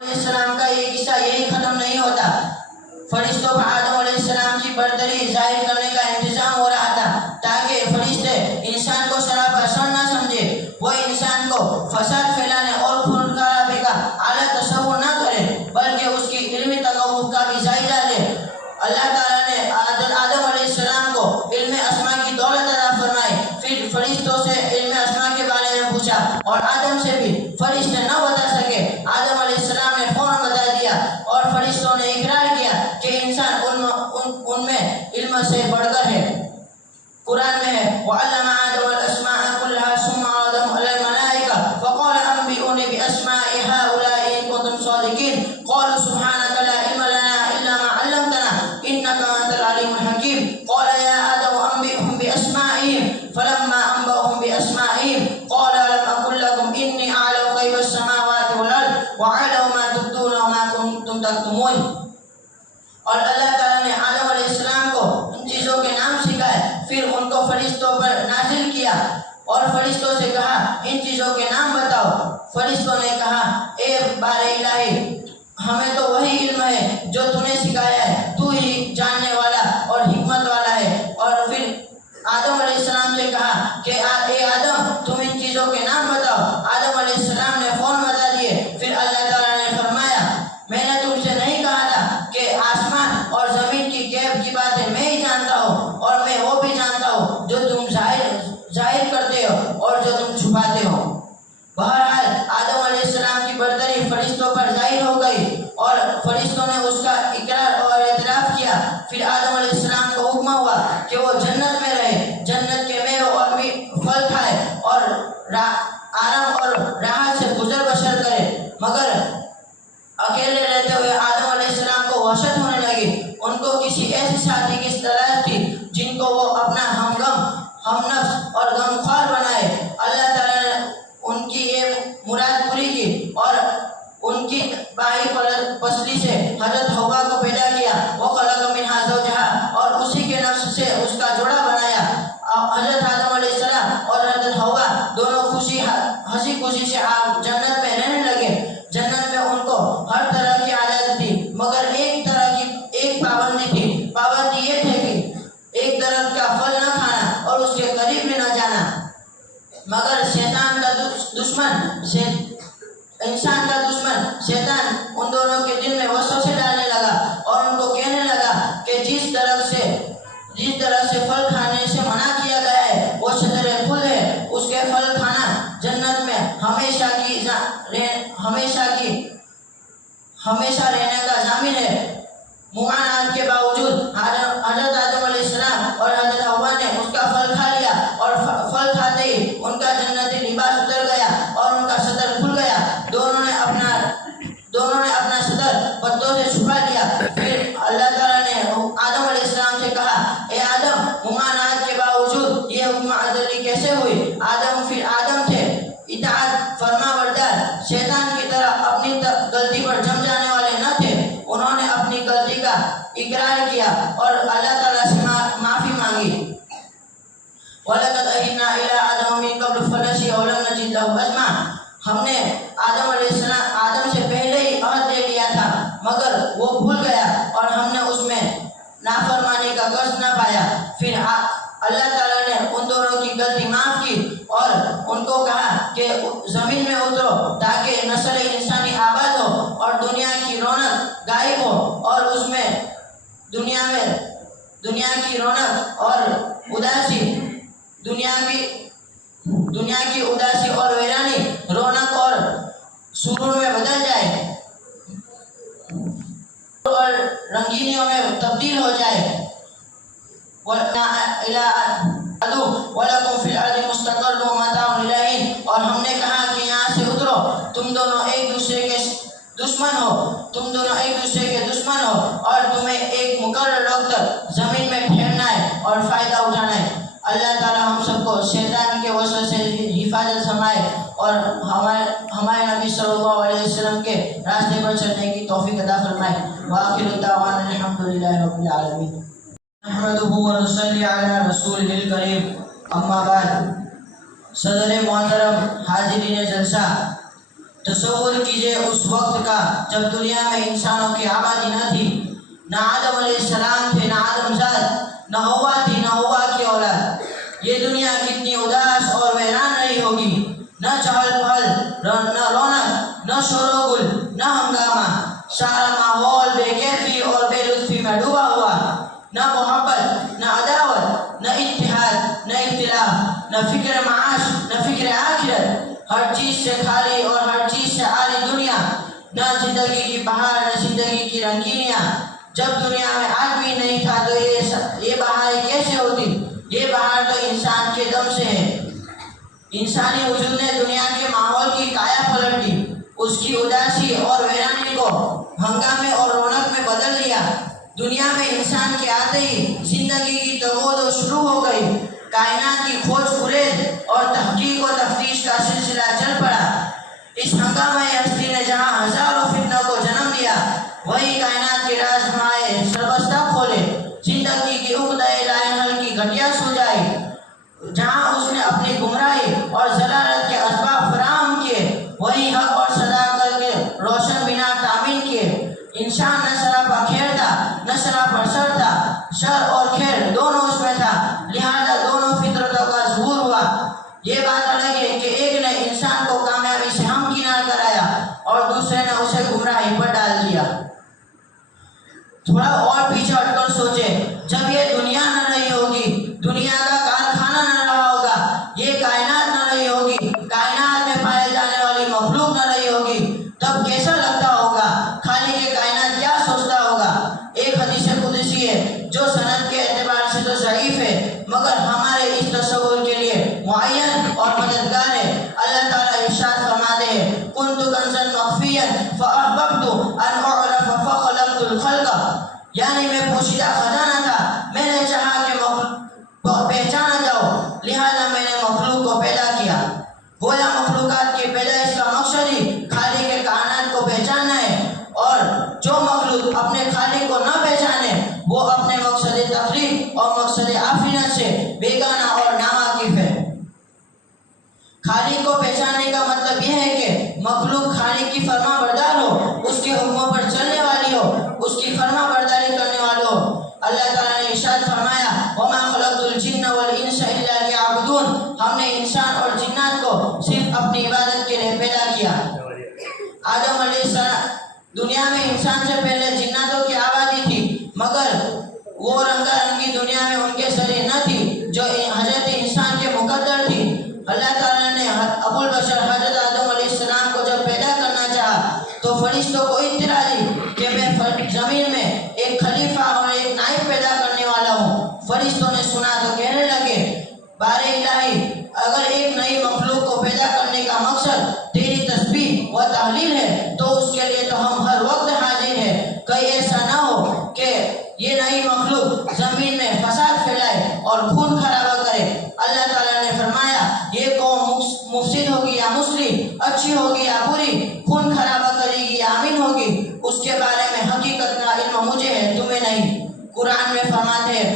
السلام کا یہ قصہ یہی ختم نہیں ہوتا. فرشتوں پر آدم علیہ السلام کی برتری ظاہر کرنے کا انتظام ہو رہا تھا تاکہ فرشتے انسان کو سراسر نہ سمجھے، وہ انسان کو فساد پھیلانے اور خون خرابے کا اعلیٰ تصور نہ کرے بلکہ اس کی علمی تقوف کا بھی جائزہ لے. اللہ تعالیٰ نے آدم علیہ السلام کو علم اسماء کی دولت عطا فرمائی. پھر فرشتوں سے علم اسماء کے بارے میں پوچھا اور آدم سے بھی فرشتے نہ بتا سکے. آدم علیہ السلام نے فوراً بتا دیا اور فرشتوں نے اقرار کیا کہ انسان ان میں علم سے بڑھ کر ہے. قرآن میں ہے وَعَلَّمَ آدَمَ الْأَسْمَاءَ كُلَّهَا ثُمَّ عَرَضَهُمْ عَلَى الْمَلَائِكَةِ فَقَالَ أَنبِئُونِي بِأَسْمَاءِ هَؤُلَاءِ إِن كُنتُمْ صَادِقِينَ قَالُوا سُبْحَانَكَ لَا عِلْمَ لَنَا إِلَّا مَا عَلَّمْتَنَا إِنَّكَ أَنتَ الْعَلِيمُ الْحَكِيمُ. قَالَ يَا آدَمُ أَنبِئْهُم بِأَسْمَائِهِمْ فَلَمَّا أَنبَأَهُم بِأَسْمَائِهِمْ قَالَ أَلَمْ أَقُل لَّكُمْ إِنِّي أَعْلَمُ غَيْبَ السَّمَاوَاتِ وَالْأَرْضِ وَأَعْلَمُ مَا تُبْدُونَ وَمَا كُنتُمْ تَكْتُمُونَ. اور اللہ تعالیٰ نے آدم علیہ السلام کو ان چیزوں کے نام سکھائے، پھر ان کو فرشتوں پر نازل کیا اور فرشتوں سے کہا ان چیزوں کے نام بتاؤ. فرشتوں نے کہا اے بار الہی، ہمیں تو وہی علم ہے جو تو نے سکھایا ہے، تو ہی جاننے والا اور حکمت والا ہے. اور پھر آدم علیہ السلام سے کہا کہ اے آدم تم ان چیزوں کے نام بتاؤ. آدم علیہ السلام نے فوراً بتا دیے. پھر اللہ تعالیٰ نے فرمایا میں نے تم سے نہیں کہا تھا کہ آسمان اور زمین کی غیب کی باتیں میں ہی جانتا ہوں، اور میں وہ بھی جانتا ہوں جو تم ظاہر کرتے ہو اور جو تم چھپاتے ہو. بہرحال آدم علیہ السلام کی برتری فرشتوں پر ظاہر ہو گئی اور فرشتوں نے اس کا اقرار اور اعتراف کیا. پھر آدم علیہ السلام کو حکم ہوا کہ وہ جنت میں رہے، جنت کے میوے اور پھل کھائے اور آرام اور راحت سے گزر بسر کرے. مگر اکیلے رہتے ہوئے آدم علیہ السلام کو وحشت ہونے لگی. ان کو کسی ایسی ساتھی کی تلاش تھی جن کو وہ اپنا ہمغم، ہم نفس اور غمخوار بنائے. اللہ تعالیٰ نے ان کی یہ مراد پوری کی اور ان کی بائی پسلی سے حضرت حوا کو پیدا کیا. وَخَلَقَ مِنْهَا زَوْجَهَا اور اسی کے نفس سے اس کا جوڑا بنایا. حضرت آدم علیہ السلام اور حضرت حوا دونوں ہنسی خوشی سے جنت میں رہنے لگے. جنت میں ان کو ہر طرح کی عادت تھی مگر ایک پابندی تھی. پابندی یہ تھی کہ ایک درخت کا پھل نہ کھانا اور اس کے قریب بھی نہ جانا. مگر شیطان کا دشمن انسان کا دشمن شیطان ان دونوں کے دل میں وسوسے ڈالنے لگا اور ان کو کہنے لگا کہ جس درخت سے پھل کھانے سے منع کیا گیا ہے وہ شجر پھل ہے، اس کے پھل کھانا جنت میں ہمیشہ رہنے کا ضامن ہے. ممانعت کے باوجود حضرت آدم علیہ السلام اور حضرت حوا نے اس کا پھل کھا لیا اور پھل کھاتے ہی ان کا جنتی لباس اتر گیا اور ان کا صدر کھل گیا. دونوں نے اپنا صدر پتوں سے چھپا لیا. پھر اللہ تعالیٰ نے آدم علیہ السلام سے کہا اے آدم ممانعت کے باوجود یہ حکم عدلی کیسے ہوئی؟ پھر آدم تھے اطاعت فرما بردار، شیطان کی طرح اپنی غلطی پر جم جانے والے نہ تھے. انہوں نے اپنی غلطی کا اقرار کیا اور اللہ تعالیٰ سے معافی مانگی. وَلَقَدْ أَحِدْنَا إِلَىٰ آدَمَ مِن قَبْلُ فَنَسِيَ وَلَمْ نَجِدْ لَهُ عَزْمًا. ہم نے آدم سے پہلے ہی عہد لے لیا تھا مگر وہ بھول گیا اور ہم نے اس میں نافرمانی کا قصد نہ پایا. پھر اللہ تعالیٰ نے ان دونوں کی غلطی معاف کی اور ان کو کہا کہ زمین میں اترو تاکہ نسل انسانی آباد ہو اور دنیا کی رونق غائب ہو اور اس میں دنیا کی رونق اور اداسی دنیا کی اداسی اور ویرانی رونق اور سرور میں بدل جائے اور رنگینیوں میں تبدیل ہو جائے. وَلَكُمْ فِي الْأَرْضِ مُسْتَقَرٌّ وَمَتَاعٌ إِلَىٰ حِينٍ اور ہم نے کہا کہ یہاں سے اترو، تم دونوں ایک دوسرے کے دشمن ہو اور تمہیں ایک مقرر وقت تک زمین میں ٹھہرنا ہے اور فائدہ اٹھانا ہے. اللہ تعالیٰ ہم سب کو شیطان کے وسوسے سے حفاظت فرمائے اور ہمارے نبی صلی اللہ علیہ وسلم کے راستے پر چلنے کی توفیق عطا فرمائے. وآخر دعوانا الحمدللہ رب العالمین. نحمدہ ونصلی علی رسولہ الکریم. اما بعد. صدر محترم حاضرین جلسہ، تصور کیجئے اس وقت کا جب دنیا میں انسانوں کی آبادی نہ تھی، نہ آدم علیہ السلام تھے، نہ آدم زاد، نہ ہوا تھی، نہ ہوا کی اولاد۔ یہ دنیا کتنی اداس اور ویران رہی ہوگی، نہ چہل پہل، نہ رونق، نہ شور و گل، نہ ہنگامہ، سارا ماحول بے کیفی اور بے لطفی میں ڈوبا ہوا، نہ محبت، نہ عداوت، نہ اتحاد، نہ اختلاف، نہ فکر معاش، نہ فکر آخرت، ہر چیز سے خالی اور ہر چیز سے عالی دنیا، نہ زندگی کی بہار، نہ زندگی کی رنگینیاں۔ جب دنیا میں آدمی نہیں تھا تو یہ بہاریں کیسے ہوتی؟ یہ بہار تو انسان کے دم سے ہے۔ انسانی وجود نے دنیا کے ماحول کی کایا پلٹ دی، اس کی اداسی اور ویرانی کو ہنگامے اور رونق میں بدل دیا۔ دنیا میں انسان کے آتے ہی زندگی کی تغود شروع ہو گئی، کائنات کی کھوج خرید اور تحقیق و تفتیش کا سلسلہ چل پڑا۔ اس ہنگامہ ہستی نے جہاں ہزاروں فتنوں کو جنم دیا، وہی کائنات کے راز ہمارے سربستہ کھولے، زندگی کی عقدہ لائی حل کی گھٹیا سلجھائی۔ جہاں اس نے اپنی گمراہی اور ضلالت کے اسباب فراہم کیے، وہی حق اور صداقت کے روشن مینار تعمیر کیے۔ انسان نہ سراپا خیر تھا، نہ سراپا شر تھا، شر اور خیر دونوں اس میں تھا، لہذا دونوں فطرتوں کا ظہور ہوا۔ یہ بات الگ ہے کہ ایک نے انسان کو کامیابی سے ہمکنار کرایا اور دوسرے نے اسے گمراہی پر ڈال دیا۔ تھوڑا اور پیچھے ہٹ کر سوچے، جب یہ دنیا نہ رہی ہوگی، دنیا کا کارخانہ نہ رہا ہوگا، یہ کائنات نہ رہی ہوگی، کائنات میں پائے جانے والی مخلوق نہ رہی ہوگی، تب کیسا لگتا ہوگا؟ خالق کے کائنات کیا سوچتا ہوگا؟ ایک حدیث قدسی ہے جو سند کے اعتبار سے تو ضعیف ہے، مگر ہمارے اس تصور کے لیے معین اور مددگار ہے۔ اللہ تعالیٰ ارشاد فرماتے ہیں، كنت كنزا مخفيا فأحببت أن أعرف فخلقت الخلق، یعنی میں پوشیدہ خزانہ تھا، میں نے چاہا کہ پہچانا جاؤ، لہذا میں نے مخلوق کو پیدا کیا۔ گویا مخلوقات کی پیدائش کا مقصد ہی خالق کے کائنات کو پہچاننا ہے، اور جو مخلوق اپنے خالق کو نہ پہچانے وہ اپنے مقصد تخلیق اور مقصد آفرینت سے بیگانہ اور ناواقف ہے۔ خالق کو پہچاننے کا مطلب یہ ہے کہ مخلوق خالق کی فرما بردار ہو، اس کے حکموں پر چلنے والی ہو، اس کی فرما برداری کرنے والی ہو۔ اللہ تعالیٰ نے ارشاد فرمایا، وَمَا خَلَقْتُ الْجِنَّ وَالْإِنسَ إِلَّا لِيَعْبُدُونَ، ہم نے انسان اور جنات کو صرف اپنی عبادت کے لیے پیدا کیا۔ آدم علیہ السلام، دنیا میں انسان سے پہلے جناتوں کی آبادی تھی، مگر وہ رنگا رنگی دنیا میں ان کے سرے نہ تھی جو حضرت انسان کے مقدر تھی۔ اللہ تعالیٰ نے ابو البشر حضرت آدم علیہ السلام کو جب پیدا کرنا چاہا تو فرشتوں کو اطلاع دی کہ میں زمین میں ایک خلیفہ اور ایک نائب پیدا کرنے والا ہوں۔ فرشتوں نے سنا تو کہنے لگے، بار الہی، اگر ایک نئی مخلوق کو پیدا کرنے کا مقصد تیری تسبیح و تحلیل ہے تو اس کے لیے تو ہم ہر وقت حاضر ہیں۔ کہیں ایسا نہ ہو کہ یہ نئی مخلوق زمین میں فساد پھیلائے اور خون خرابہ کرے۔ اللہ تعالیٰ نے فرمایا، یہ قوم مفسد ہوگی یا مصلح، اچھی ہوگی یا بری، خون خرابہ کرے گی یا امین ہوگی، اس کے بارے میں حقیقت کا علم مجھے ہے، تمہیں نہیں۔ قرآن میں فرماتے ہیں،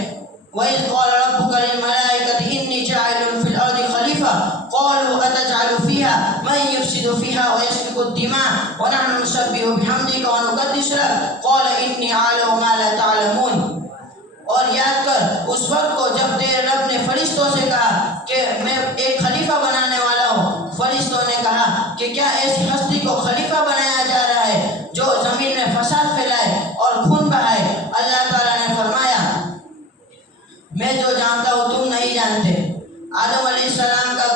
وَإِذْ قَالَ رَبُّكَ لِلْمَلَائِكَةِ إِنِّي جَاعِلٌ فِي الْأَرْضِ خَلِيفَةً قَالُوا أَتَجْعَلُ فِيهَا مَن يُفْسِدُ فِيهَا وَيَسْفِكُ الدِّمَاءَ وَنَحْنُ نُسَبِّحُ بِحَمْدِكَ وَنُقَدِّسُ لَكَ قَالَ إِنِّي أَعْلَمُ مَا لَا تَعْلَمُونَ۔ اور یاد کر اس وقت کو جب تیرے رب نے فرشتوں سے کہا کہ میں ایک خلیفہ بنانے والا ہوں۔ فرشتوں نے کہا کہ کیا ایسی ہستی کو خلیفہ بنایا جا رہا ہے جو زمین میں فساد پھیلائے اور خون بہائے؟ اللہ تعالیٰ نے فرمایا، میں جو جانتا ہوں تم نہیں جانتے۔ آدم علیہ السلام کا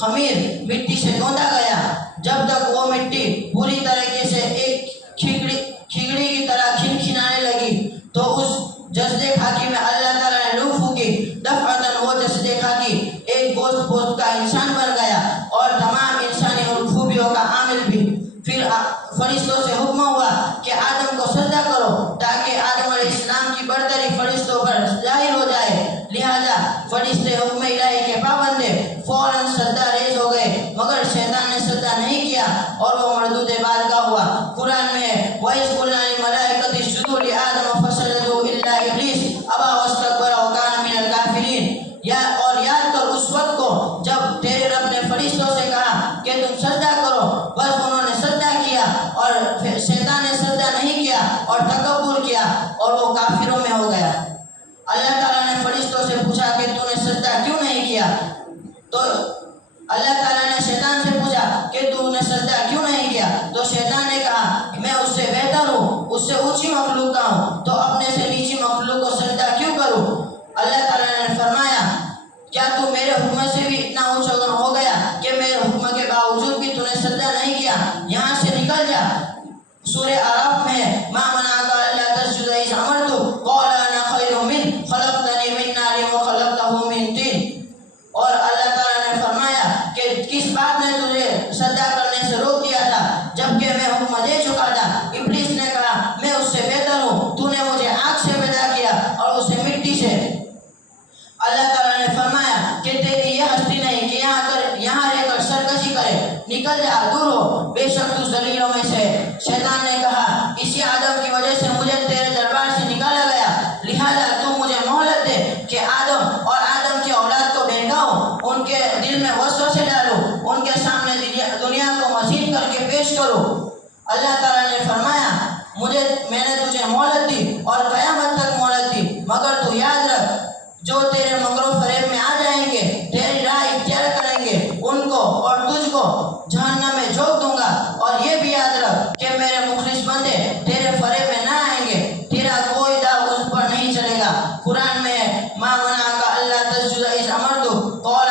خمیر مٹی سے گوندا گیا، جب تک وہ مٹی پوری طریقے سے ایک کھگڑی کی طرح کھنکھنانے لگی تو اس جسد خاکی میں اللہ تعالیٰ نے روح پھونکی، دفعتاً وہ جسد خاکی ایک گوشت پوست کا انسان بن گیا اور تمام انسانی خوبیوں کا عامل بھی۔ پھر فرشتوں سے حکم ہوا کہ آدم کو سجدہ کرو تاکہ آدم علیہ السلام کی برتری فرشتوں پر ظاہر ہو جائے، لہذا فرشتے حکم الہی کے پابند فوراً سجدہ ریز ہو گئے، مگر شیطان نے سجدہ نہیں کیا اور وہ مردود بارگاہ ہوا۔ قرآن میں ہے، وَإِذْ قُلْنَا لِلْمَلَائِكَةِ اسْجُدُوا لِآدَمَ فَسَجَدُوا إِلَّا إِبْلِيسَ أَبَىٰ وَاسْتَكْبَرَ وَكَانَ مِنَ الْكَافِرِينَ۔ اور یاد کر اس وقت کو جب تیرے رب نے فرشتوں سے کہا کہ تم سجدہ کرو، بس انہوں بہتر ہوں، اس سے اونچی مخلوق کا ہوں، تو اپنے سے نیچی مخلوق کو سجدہ کیوں کروں؟ اللہ تعالیٰ نے فرمایا کیا تو میرے حکم سے بھی اتنا اونچا ہو گیا کہ میرے حکم کے باوجود بھی تو نے سجدہ نہیں کیا؟ یہاں سے نکل جا۔ سورہ اعراف میں ما منعک الا تسجد اذ امرتک قال انا خیر منہ خلقتنی من نار وخلقتہ من طین۔ اور اللہ تعالیٰ نے فرمایا کہ کس بات نے تجھے سجدہ کرنے سے روک دیا تھا جبکہ میں حکم دے چکا تھا؟ ابلیس نے کہا میں اس سے بہتر ہوں، تو نے مجھے آگ سے پیدا کیا اور اسے مٹی سے۔ اللہ تعالیٰ نے فرمایا کہ تیری یہ ہستی نہیں کہ یہاں رہ کر سرکشی کرے، نکل جا، دور ہو، بے شک تو ذلیلوں میں سے۔ شیطان نے کہا اسی آدم کی وجہ سے مجھے تیرے دربار سے نکالا گیا، لہذا تو مجھے مہلت دے کہ آدم اور آدم کی اولاد کو بہکاؤں، ان کے دل میں وسوسے ڈالوں، ان کے سامنے دنیا کو مزید کر کے پیش کروں۔ اللہ تعالیٰ نے فرمایا میں نے تجھے مہلت دی اور قیامت تک مہلت دی، مگر تو یاد رکھ جو تیرے مکر و فریب میں آ جائیں گے، تیری راہ اختیار کریں گے، ان کو اور تجھ کو جہنم میں جھونک دوں گا۔ اور یہ بھی یاد رکھ کہ میرے مخلص بندے تیرے فریب میں نہ آئیں گے، تیرا کوئی داغ اس پر نہیں چلے گا۔ قرآن میں ما منعک الا تسجد اذ امرتک قال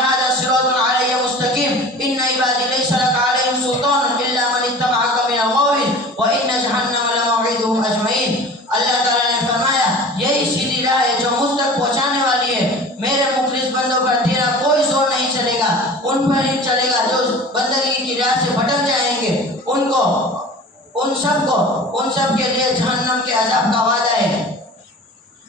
هذا صراط علی مستقیم ان عبادی لیس لک علیہم سلطان الا من اتبعک من الغاوین وان جہنم لموعدهم اجمعین۔ اللہ تعالیٰ نے فرمایا یہی سیدھی راہ ہے جو مجھ تک پہنچانے والی ہے، میرے مخلص بندوں پر تیرا کوئی زور نہیں چلے گا، ان پر ہی چلے گا جو بندگی کی راہ سے بھٹک جائیں گے، ان سب کے لیے جہنم کے عذاب کا وعدہ ہے۔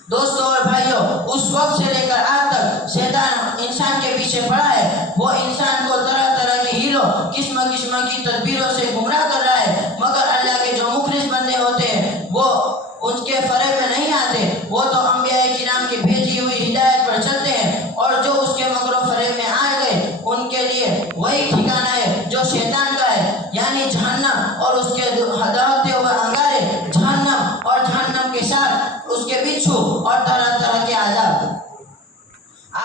دوستوں اور بھائیوں، اس وقت سے لے کر آج تک شیطان انسان کے پیچھے پڑا ہے، وہ انسان کو طرح طرح کی ہیلوں قسم کی تدبیروں سے گمراہ کر رہا ہے، مگر اللہ کے جو مخلص بندے ہوتے ہیں وہ ان کے فریب میں نہیں آتے، وہ تو انبیاء کرام کی بھیجی ہوئی ہدایت پر چلتے ہیں، اور جو اس کے مکر و فریب میں آ گئے ان کے لیے وہی ٹھکانہ ہے جو شیطان کا ہے، یعنی جہنم اور اس کے